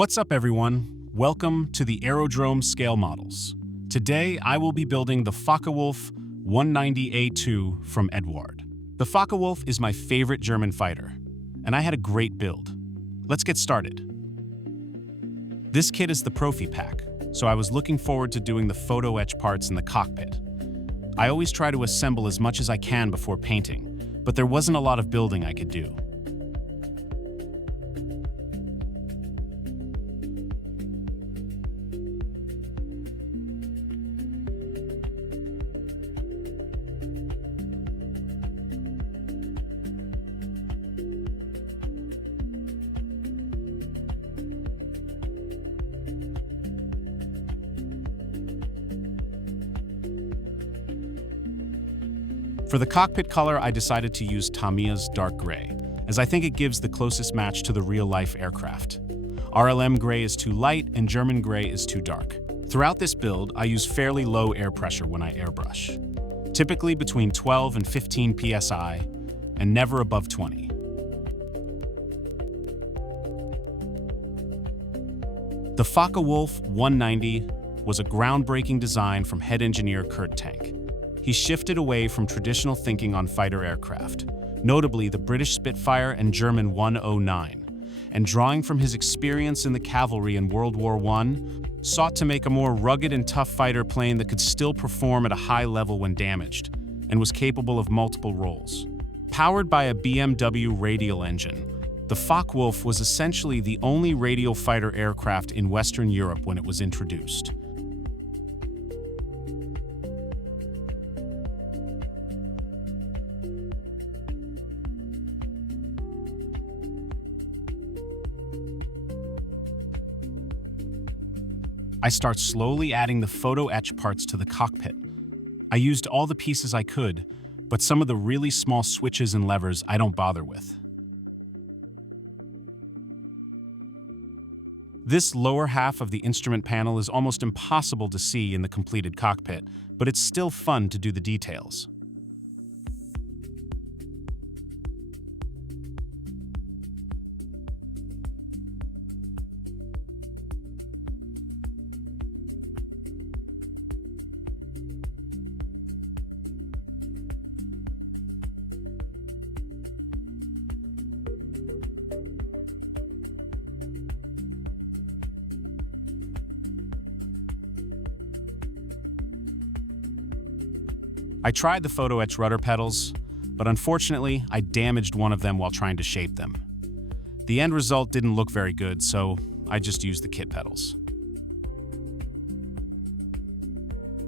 What's up, everyone? Welcome to the Aerodrome Scale Models. Today, I will be building the Focke Wulf-190 A2 from Eduard. The Focke Wulf is my favorite German fighter, and I had a great build. Let's get started. This kit is the ProfiPack, so I was looking forward to doing the photo etch parts in the cockpit. I always try to assemble as much as I can before painting, but there wasn't a lot of building I could do. For the cockpit color, I decided to use Tamiya's Dark Gray, as I think it gives the closest match to the real-life aircraft. RLM Gray is too light and German Gray is too dark. Throughout this build, I use fairly low air pressure when I airbrush, typically between 12 and 15 psi, and never above 20. The Focke Wulf-190 was a groundbreaking design from head engineer Kurt Tank. He shifted away from traditional thinking on fighter aircraft, notably the British Spitfire and German 109, and drawing from his experience in the cavalry in World War I, sought to make a more rugged and tough fighter plane that could still perform at a high level when damaged, and was capable of multiple roles. Powered by a BMW radial engine, the Focke Wulf was essentially the only radial fighter aircraft in Western Europe when it was introduced. I start slowly adding the photo etch parts to the cockpit. I used all the pieces I could, but some of the really small switches and levers I don't bother with. This lower half of the instrument panel is almost impossible to see in the completed cockpit, but it's still fun to do the details. I tried the photo etch rudder pedals, but unfortunately, I damaged one of them while trying to shape them. The end result didn't look very good, so I just used the kit pedals.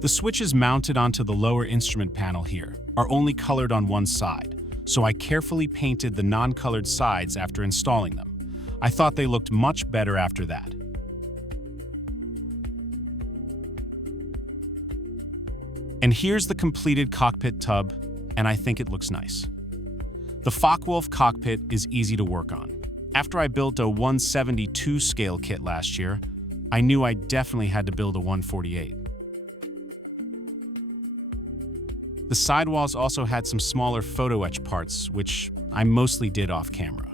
The switches mounted onto the lower instrument panel here are only colored on one side, so I carefully painted the non-colored sides after installing them. I thought they looked much better after that. And here's the completed cockpit tub, and I think it looks nice. The Focke Wulf cockpit is easy to work on. After I built a 172 scale kit last year, I knew I definitely had to build a 148. The sidewalls also had some smaller photo etch parts, which I mostly did off camera.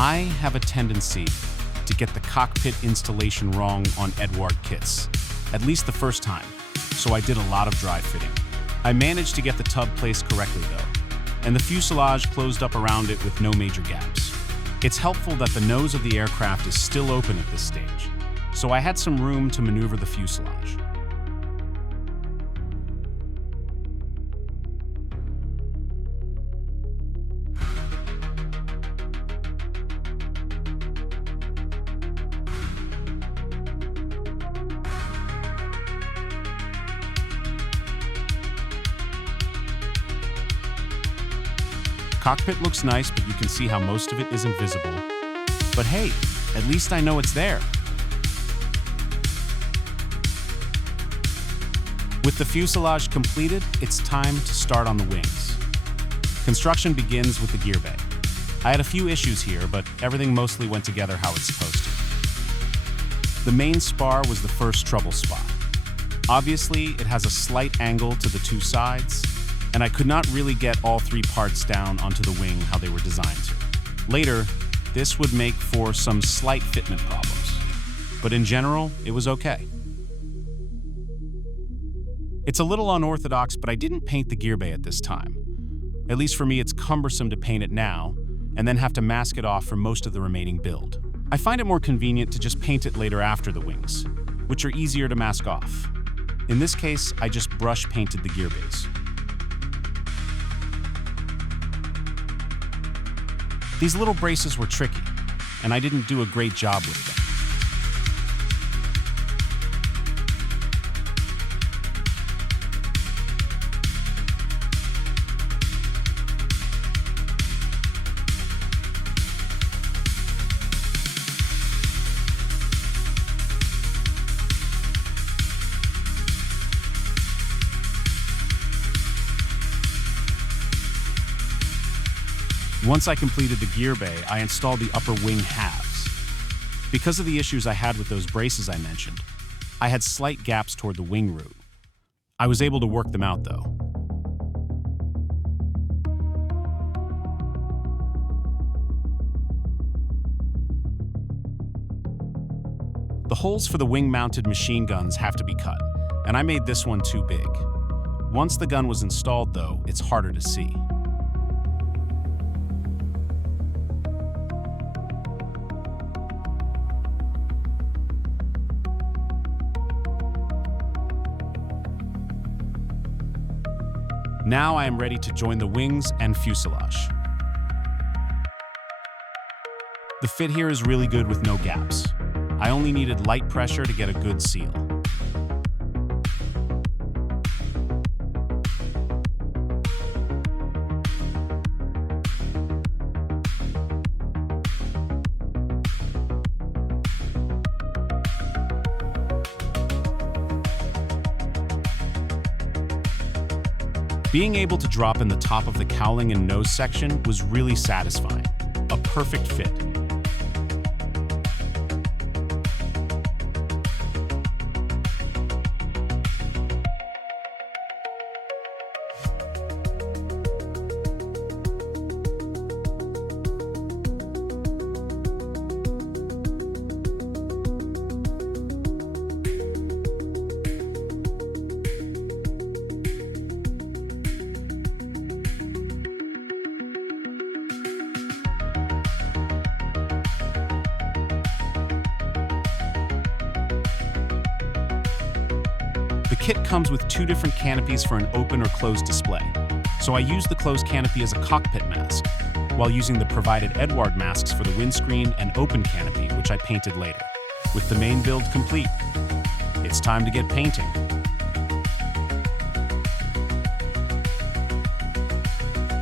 I have a tendency to get the cockpit installation wrong on Eduard kits, at least the first time, so I did a lot of dry fitting. I managed to get the tub placed correctly though, and the fuselage closed up around it with no major gaps. It's helpful that the nose of the aircraft is still open at this stage, so I had some room to maneuver the fuselage. cockpit looks nice, but you can see how most of it isn't visible. But hey, at least I know it's there. With the fuselage completed, it's time to start on the wings. Construction begins with the gear bay. I had a few issues here, but everything mostly went together how it's supposed to. The main spar was the first trouble spot. Obviously, it has a slight angle to the two sides, and I could not really get all three parts down onto the wing how they were designed to. Later, this would make for some slight fitment problems, but in general, it was okay. It's a little unorthodox, but I didn't paint the gear bay at this time. At least for me, it's cumbersome to paint it now, and then have to mask it off for most of the remaining build. I find it more convenient to just paint it later after the wings, which are easier to mask off. In this case, I just brush painted the gear bays. These little braces were tricky, and I didn't do a great job with them. Once I completed the gear bay, I installed the upper wing halves. Because of the issues I had with those braces I mentioned, I had slight gaps toward the wing root. I was able to work them out though. The holes for the wing-mounted machine guns have to be cut, and I made this one too big. Once the gun was installed though, it's harder to see. Now I am ready to join the wings and fuselage. The fit here is really good with no gaps. I only needed light pressure to get a good seal. Being able to drop in the top of the cowling and nose section was really satisfying. A perfect fit. The kit comes with two different canopies for an open or closed display, so I used the closed canopy as a cockpit mask, while using the provided Eduard masks for the windscreen and open canopy, which I painted later. With the main build complete, it's time to get painting.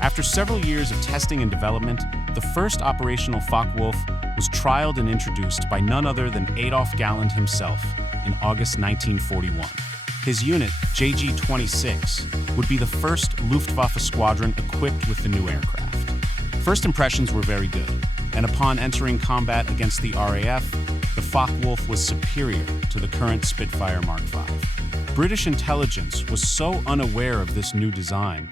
After several years of testing and development, the first operational Focke Wulf was trialed and introduced by none other than Adolf Galland himself in August 1941. His unit, JG-26, would be the first Luftwaffe squadron equipped with the new aircraft. First impressions were very good, and upon entering combat against the RAF, the Focke Wulf was superior to the current Spitfire Mark V. British intelligence was so unaware of this new design,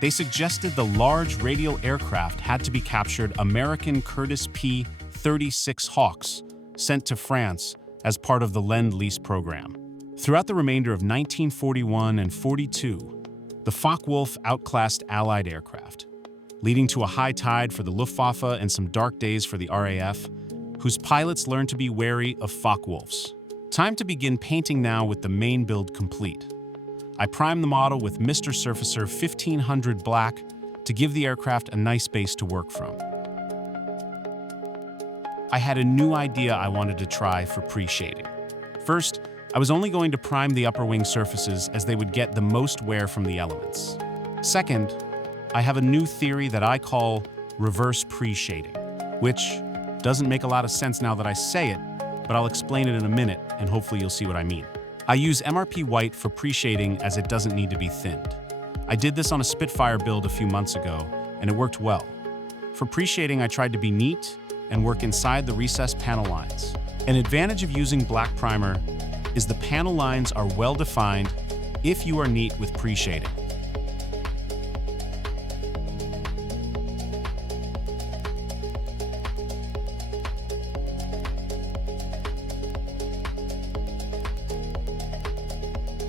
they suggested the large radial aircraft had to be captured American Curtiss P-36 Hawks sent to France as part of the Lend-Lease program. Throughout the remainder of 1941 and 42, the Focke Wulf outclassed Allied aircraft, leading to a high tide for the Luftwaffe and some dark days for the RAF, whose pilots learned to be wary of Focke Wulfs. Time to begin painting now with the main build complete. I primed the model with Mr. Surfacer 1500 Black to give the aircraft a nice base to work from. I had a new idea I wanted to try for pre-shading. First, I was only going to prime the upper wing surfaces as they would get the most wear from the elements. Second, I have a new theory that I call reverse pre-shading, which doesn't make a lot of sense now that I say it, but I'll explain it in a minute and hopefully you'll see what I mean. I use MRP white for pre-shading as it doesn't need to be thinned. I did this on a Spitfire build a few months ago, and it worked well. For pre-shading, I tried to be neat and work inside the recessed panel lines. An advantage of using black primer is the panel lines are well defined if you are neat with pre-shading.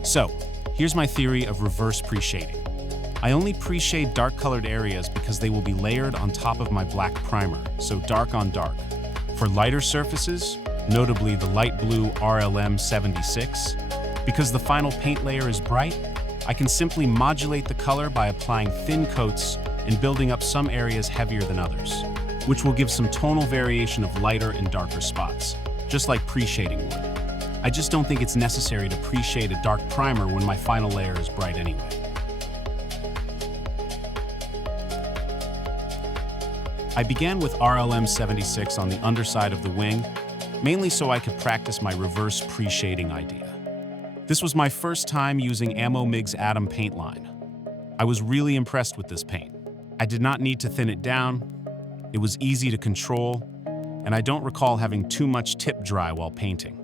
So, here's my theory of reverse pre-shading. I only pre-shade dark-colored areas because they will be layered on top of my black primer, so dark on dark. For lighter surfaces, notably the light blue RLM 76, because the final paint layer is bright, I can simply modulate the color by applying thin coats and building up some areas heavier than others, which will give some tonal variation of lighter and darker spots, just like pre-shading would. I just don't think it's necessary to pre-shade a dark primer when my final layer is bright anyway. I began with RLM 76 on the underside of the wing, mainly so I could practice my reverse pre-shading idea. This was my first time using Ammo Mig Atom paint line. I was really impressed with this paint. I did not need to thin it down, it was easy to control, and I don't recall having too much tip dry while painting.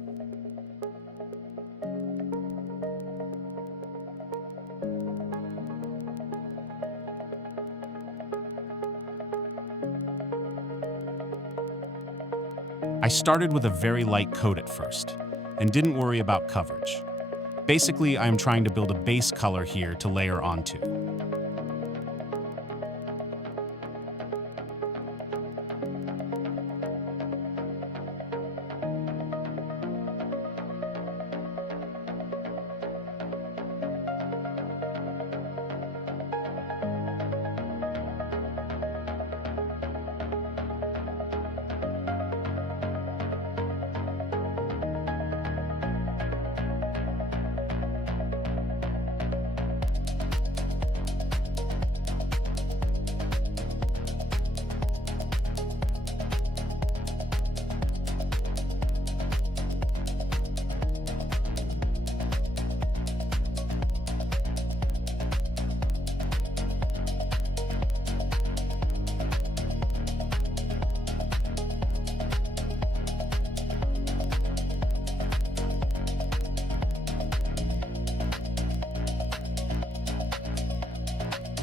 I started with a very light coat at first, and didn't worry about coverage. Basically, I am trying to build a base color here to layer onto.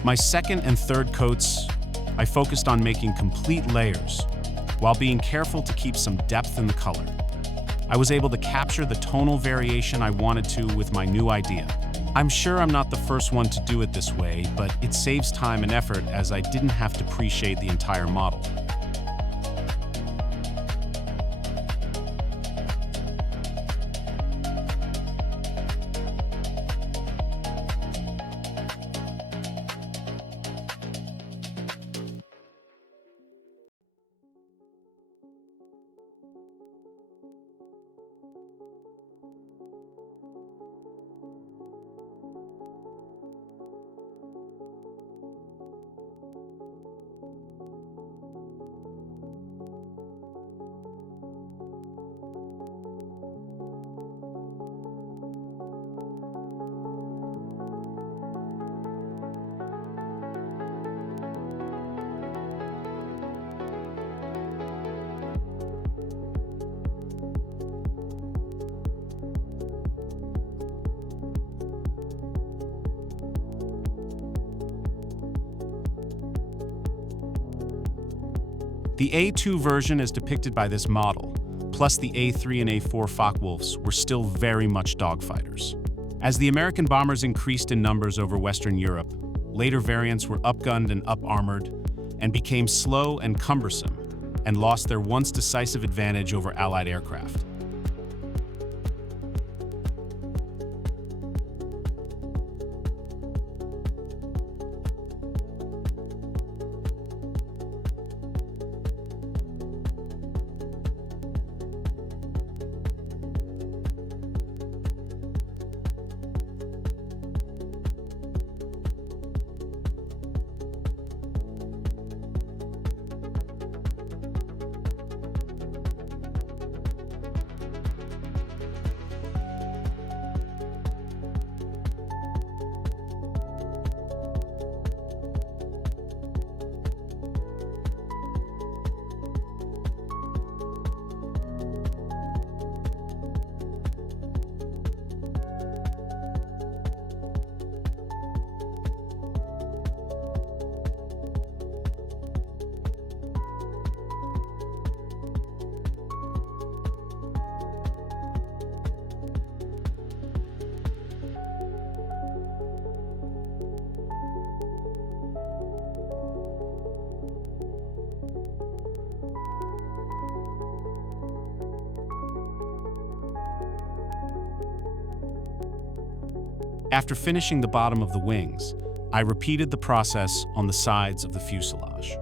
My second and third coats, I focused on making complete layers, while being careful to keep some depth in the color. I was able to capture the tonal variation I wanted to with my new idea. I'm sure I'm not the first one to do it this way, but it saves time and effort as I didn't have to pre-shade the entire model. The A2 version as depicted by this model, plus the A3 and A4 Focke-Wulfs were still very much dogfighters. As the American bombers increased in numbers over Western Europe, later variants were upgunned and up-armored, and became slow and cumbersome, and lost their once decisive advantage over Allied aircraft. After finishing the bottom of the wings, I repeated the process on the sides of the fuselage.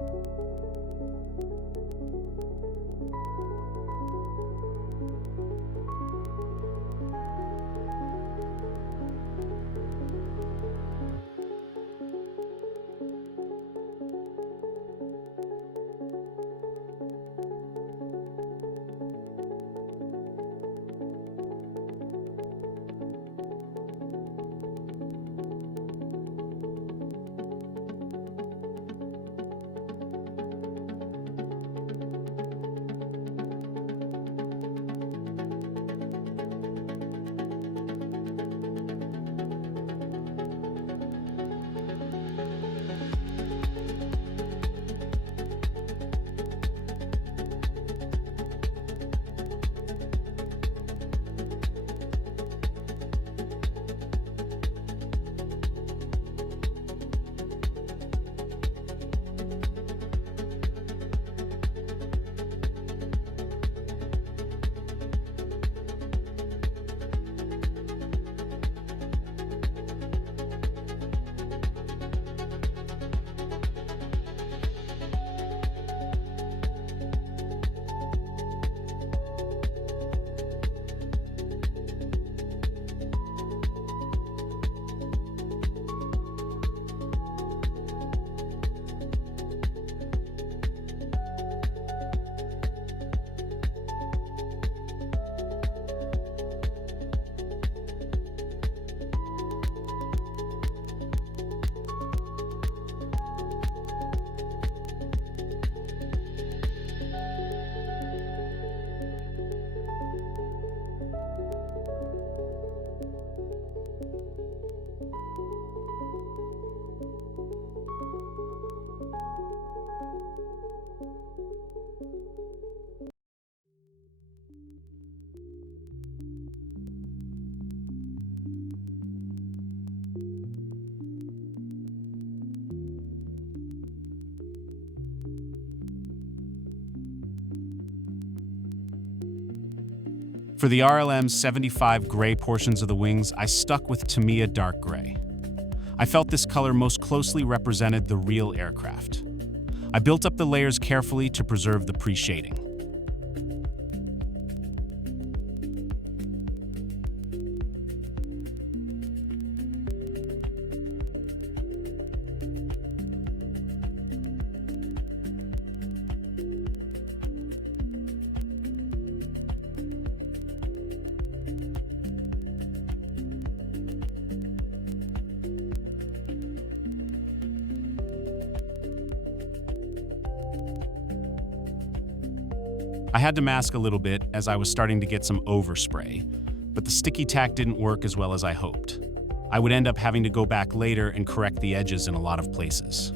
For the RLM's 75 gray portions of the wings, I stuck with Tamiya Dark Gray. I felt this color most closely represented the real aircraft. I built up the layers carefully to preserve the pre-shading. I had to mask a little bit as I was starting to get some overspray, but the sticky tack didn't work as well as I hoped. I would end up having to go back later and correct the edges in a lot of places.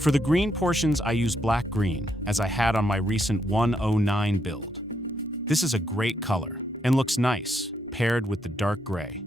For the green portions, I use black green, as I had on my recent 109 build. This is a great color and looks nice, paired with the dark gray.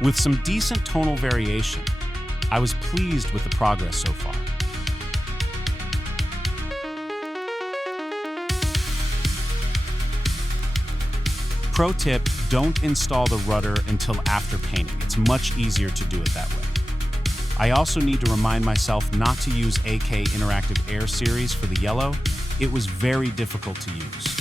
With some decent tonal variation, I was pleased with the progress so far. Pro tip, don't install the rudder until after painting. It's much easier to do it that way. I also need to remind myself not to use AK Interactive Air Series for the yellow. It was very difficult to use.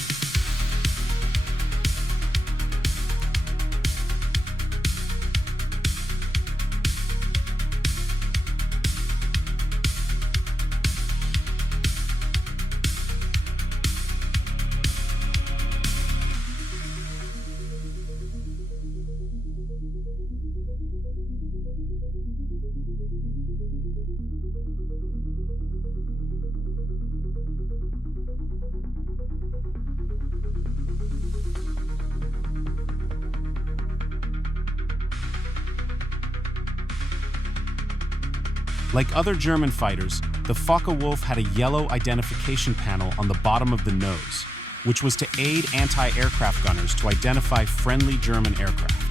Like other German fighters, the Focke-Wulf had a yellow identification panel on the bottom of the nose, which was to aid anti-aircraft gunners to identify friendly German aircraft.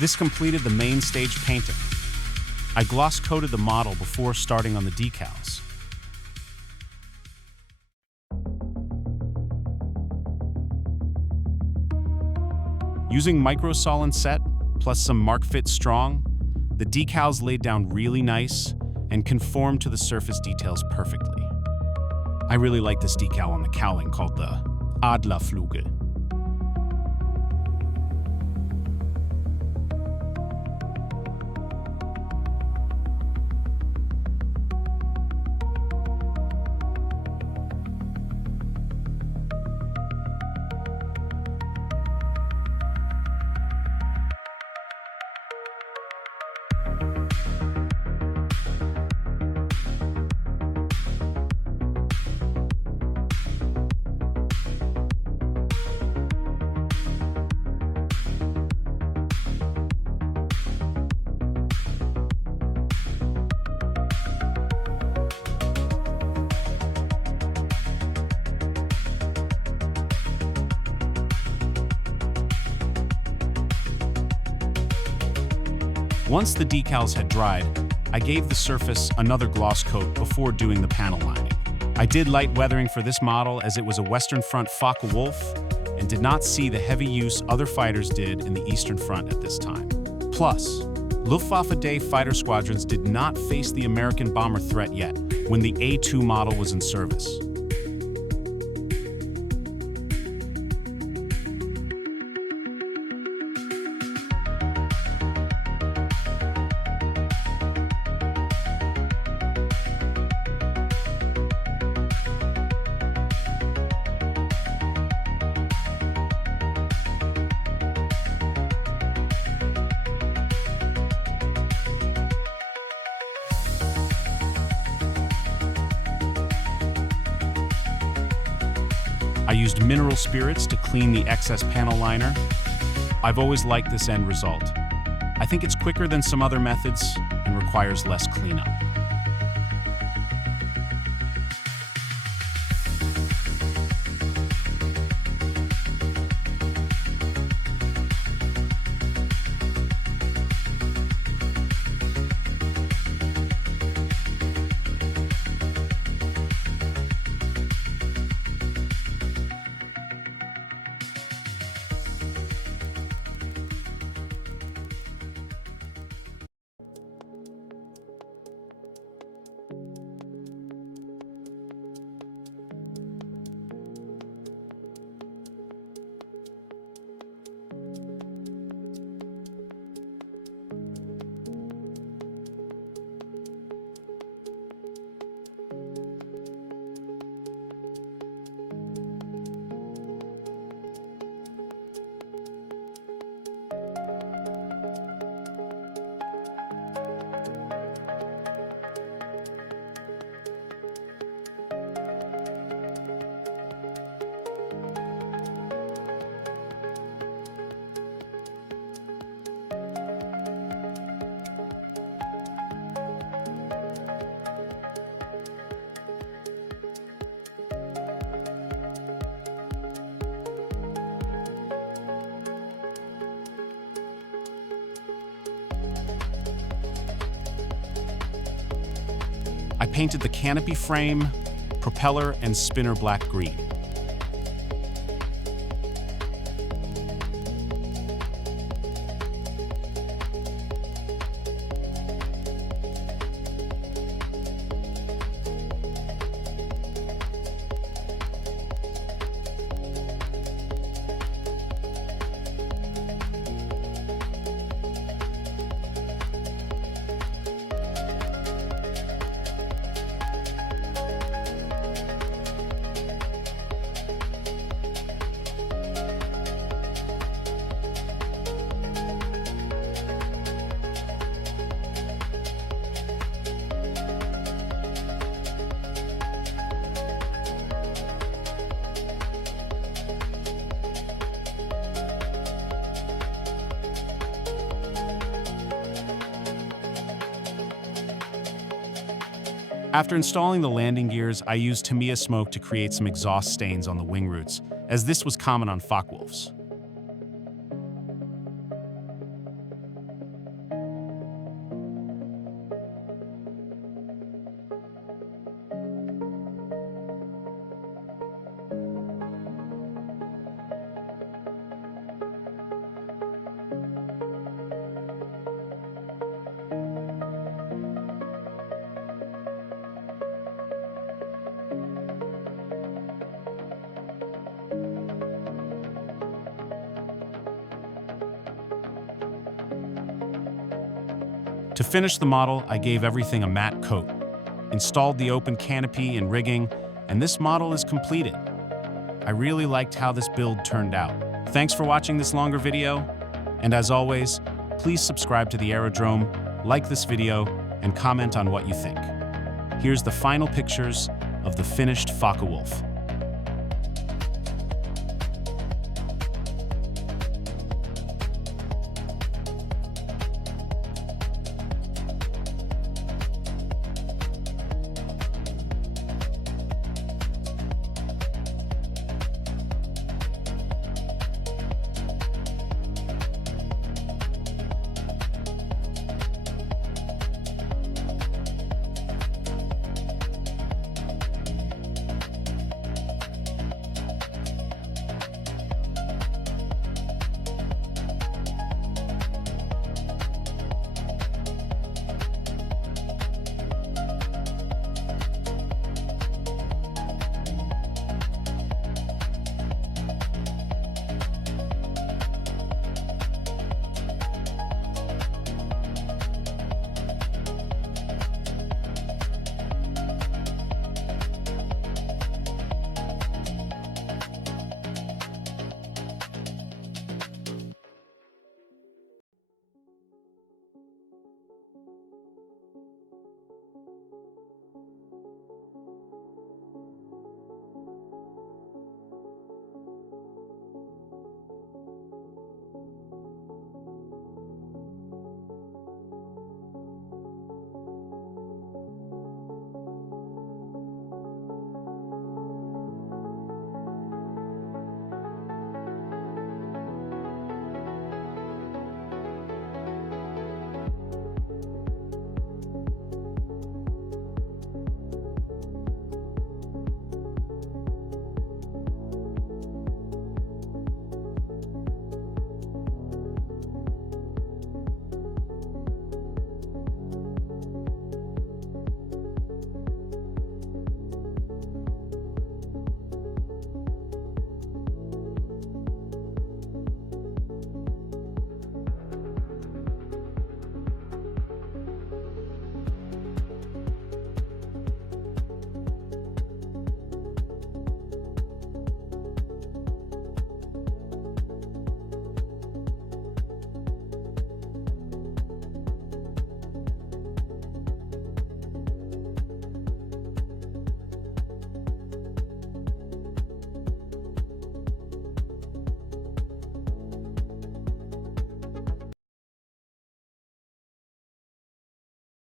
This completed the main stage painting. I gloss-coated the model before starting on the decals. Using micro-solid set plus some Mark Fit Strong, the decals laid down really nice and conformed to the surface details perfectly. I really like this decal on the cowling called the Adlerflügel. Once the decals had dried, I gave the surface another gloss coat before doing the panel lining. I did light weathering for this model as it was a Western Front Focke-Wulf and did not see the heavy use other fighters did in the Eastern Front at this time. Plus, Luftwaffe Day fighter squadrons did not face the American bomber threat yet when the A2 model was in service. I used mineral spirits to clean the excess panel liner. I've always liked this end result. I think it's quicker than some other methods and requires less cleanup. painted the canopy frame, propeller, and spinner black green. After installing the landing gears, I used Tamiya smoke to create some exhaust stains on the wing roots, as this was common on Focke Wulfs. To finish the model, I gave everything a matte coat, installed the open canopy and rigging, and this model is completed. I really liked how this build turned out. Thanks for watching this longer video, and as always, please subscribe to the Aerodrome, like this video, and comment on what you think. Here's the final pictures of the finished Focke Wulf.